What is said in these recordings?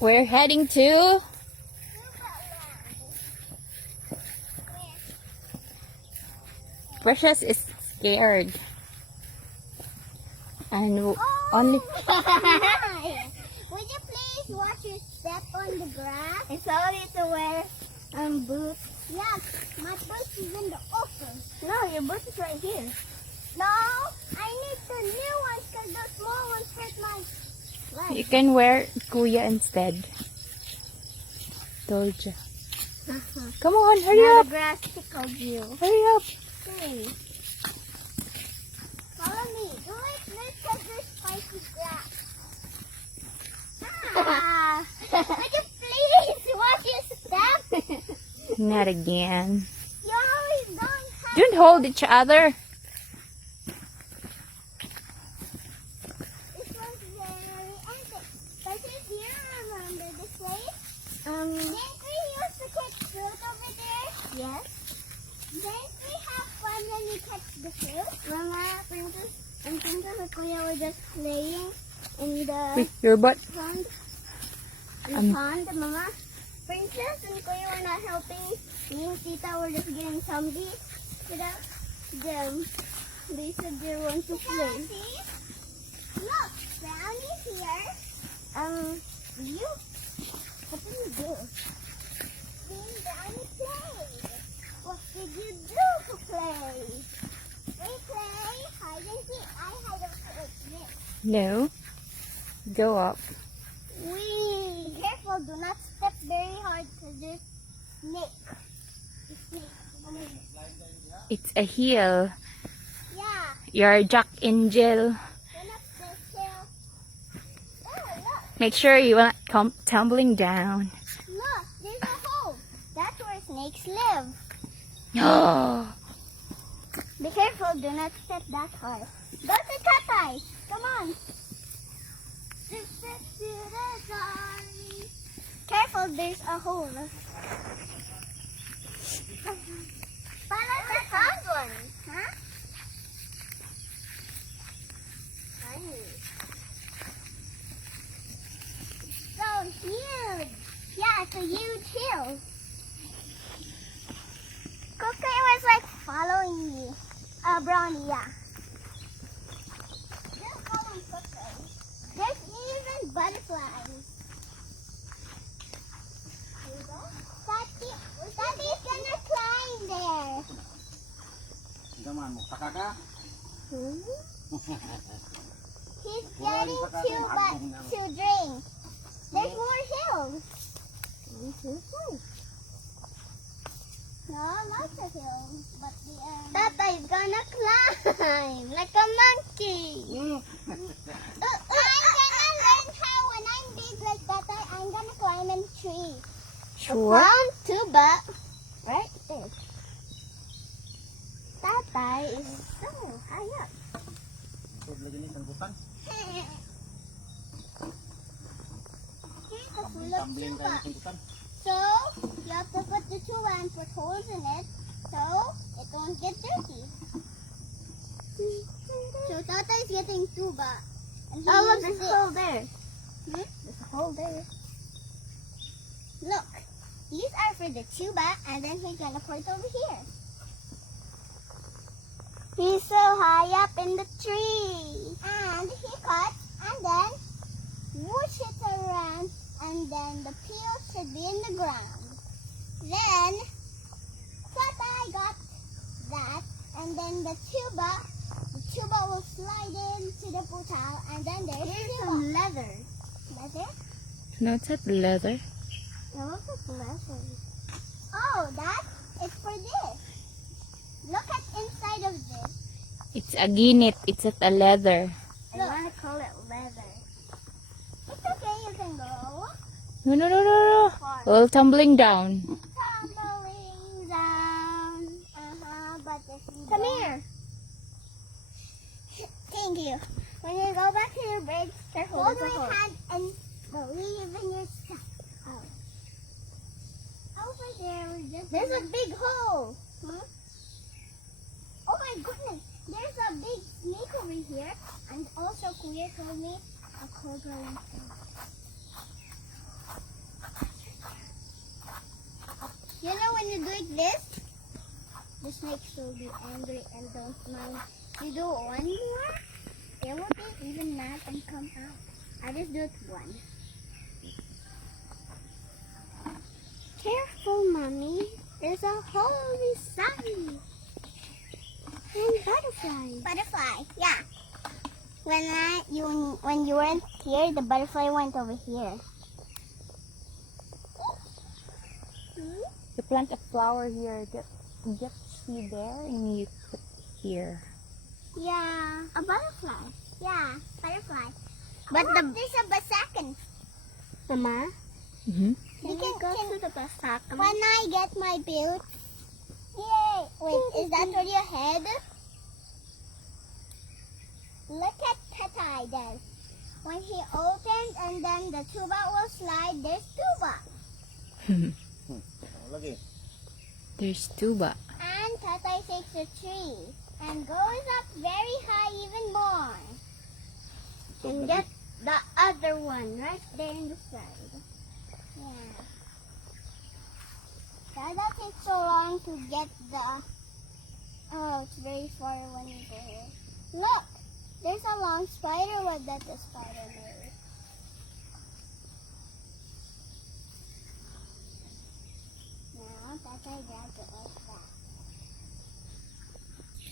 We're heading to Precious is scared. And only Would you please watch your step on the grass? It's only to wear boots. Yeah, my boots is in the open. No, your boots is right here. No, I need the new ones because the small ones hurt my leg. you can wear Kuya instead. Told you. Come on, hurry Now up. the grass tickled you. Hurry up. Hey. Follow me. Do it because there's spicy grass. Would you please watch your step? Not again. You always don't have. Don't hold each other. This was very epic. But if you remember this place, didn't we used to catch fruit over there? Yes. Didn't we have fun when we catch the fruit? Mama, Princess and Kuya were just playing in the Wait, your butt. pond. Pond, Mama. Princess and Kuya were not helping. Me and Tita were just getting zombies without them. They said they want to play. Look, Brownie's here. You? What did you do? Seeing Brownie play. What did you do to play? We play hide and seek. I hide and seek. No. Go up. Be careful, do not step very hard because there's snake. It's a hill. Yeah, You're Jack Angel. do not step still. Oh, look, Make sure you won't come tumbling down. look, there's a hole. That's where snakes live. Oh. Be careful, do not step that hard. Go to Tatay. Come on. Careful, there's a hole. Follow the found one. Huh? Funny. So huge. Yeah, it's a huge hill. Cookie was like following me. Brownie, yeah. Just follow Cookie. There's even butterflies. Here you go. Daddy's gonna climb there. Gaman mo, taka ka? He's getting to drink. There's more hills. 1, 2, 3. No, lots of hills, but the Tatay's gonna climb like a monkey. I'm gonna learn how when I'm big like Tatay, I'm gonna climb in a tree. Sure. Found tuba right there. Tatay is so high up. Huwag lagi ni sanggutan. Here's a full of Tumbling tayo tuba. ng sanggutan. So, you have to put the tuba and put holes in it so it won't get dirty. So, Tata is getting tuba. And he Oh, look, uses there's a it. hole there. There's a hole there. Look, these are for the tuba, and then he's gonna put it over here. He's so high up in the tree. And he cuts, and then whoosh it around, and then the peel should be in the ground. Then, Tata got that, and then the tuba will slide into the putal, and then there's some leather. Leather? No, it's not leather. No, look at leather. Oh, that is for this. Look at inside of this. It's a ginit. It's not a leather. I want to call it leather. It's okay, you can go. No, no, no, no, no. Well, tumbling down. Tumbling down. But this is come here. Thank you. When you go back to your bridge, hold my hand and believe in yourself. Oh. Over there, there's a big hole. Huh? Oh my goodness, there's a big snake over here, and also Kuya told me a cobra inside. like this, the snakes will be angry and don't mind. You do one more, it will be even mad and come out. I just do it one. Careful, mommy. There's a hole inside. And butterfly. Butterfly, yeah. When you weren't here, the butterfly went over here. You plant a flower here, get seed there, and you put here. Yeah, a butterfly. Yeah, butterfly. But there's a basakan. Mama, Mm-hmm. you can go to the basakan. When I get my build. Yay! Wait, is that for your head? Look at Tatai does. When he opens and then the tuba will slide, there's tuba. Lagi. There's tuba. And Tatai takes a tree and goes up very high even more. And get the other one right there in the side. Yeah. That takes so long to get the... Oh, it's very far when you go here. Look! There's a long spider web that the spider made. Now, Tatay grabs it like that.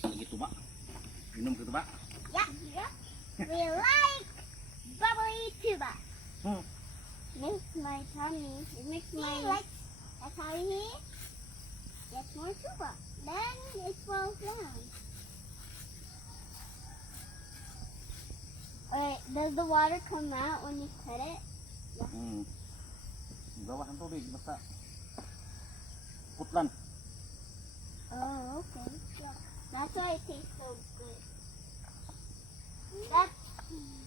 Lagi tuba. Minum ke tuba? Yeah, yeah. We like bubbly tuba. Hmm. Makes my tummy. It makes my. Like, that's how he gets more tuba. Then it falls down. Wait, does the water come out when you cut it? Hmm. Bawah ang tubig basta. Putlan. Oh, okay. Yeah. That's why it tastes so good. That,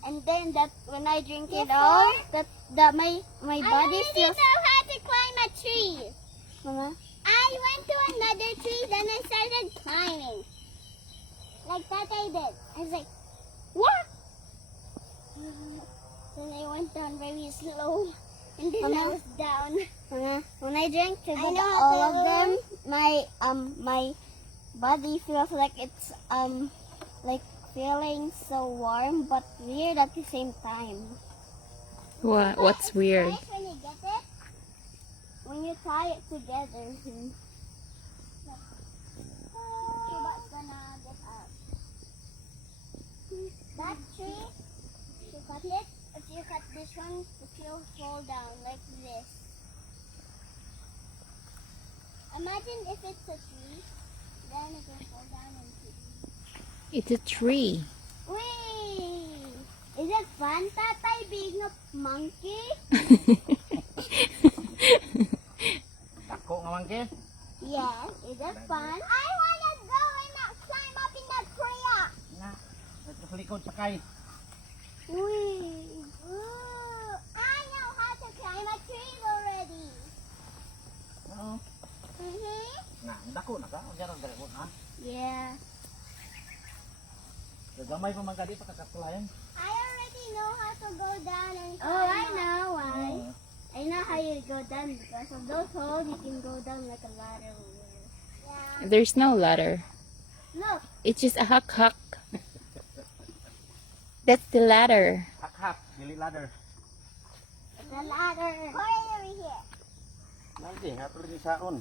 and then that when I drink it all, that my body feels. I know how to climb a tree. Mama. I went to another tree, then I started climbing. Like that I did. I was like, what? Then I went down very slow, and then I was down. When I drank all of them, my body feels like it's like feeling so warm but weird at the same time. What's weird? Nice when you get it, when you tie it together. Tuba''s gonna get up. That tree, you cut it. If you cut this one, it will fall down like this. Imagine if it's a tree, then it will fall down into. It's a tree. Wait! Is it fun, Tatay, being a monkey? Dako nga man ke. Yes. Is it fun? I want to go and climb up in that tree. Na. Sa likod sakay. Wait. Ooh, I know how to climb a tree already. Oo. Mm-hmm. Na, dako na ka. Diyan dere mo ha. Yeah. Gamay pa man kadi pakakatulayan. I already know how to go down and climb. Oh, I know why. I know how you go down because of those holes. You can go down like a ladder. Yeah. There's no ladder. Look. It's just a hak. That's the ladder. Hak-hak, dili ladder. The ladder. Hurry over here. Lagi, hatol ni saon.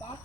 That's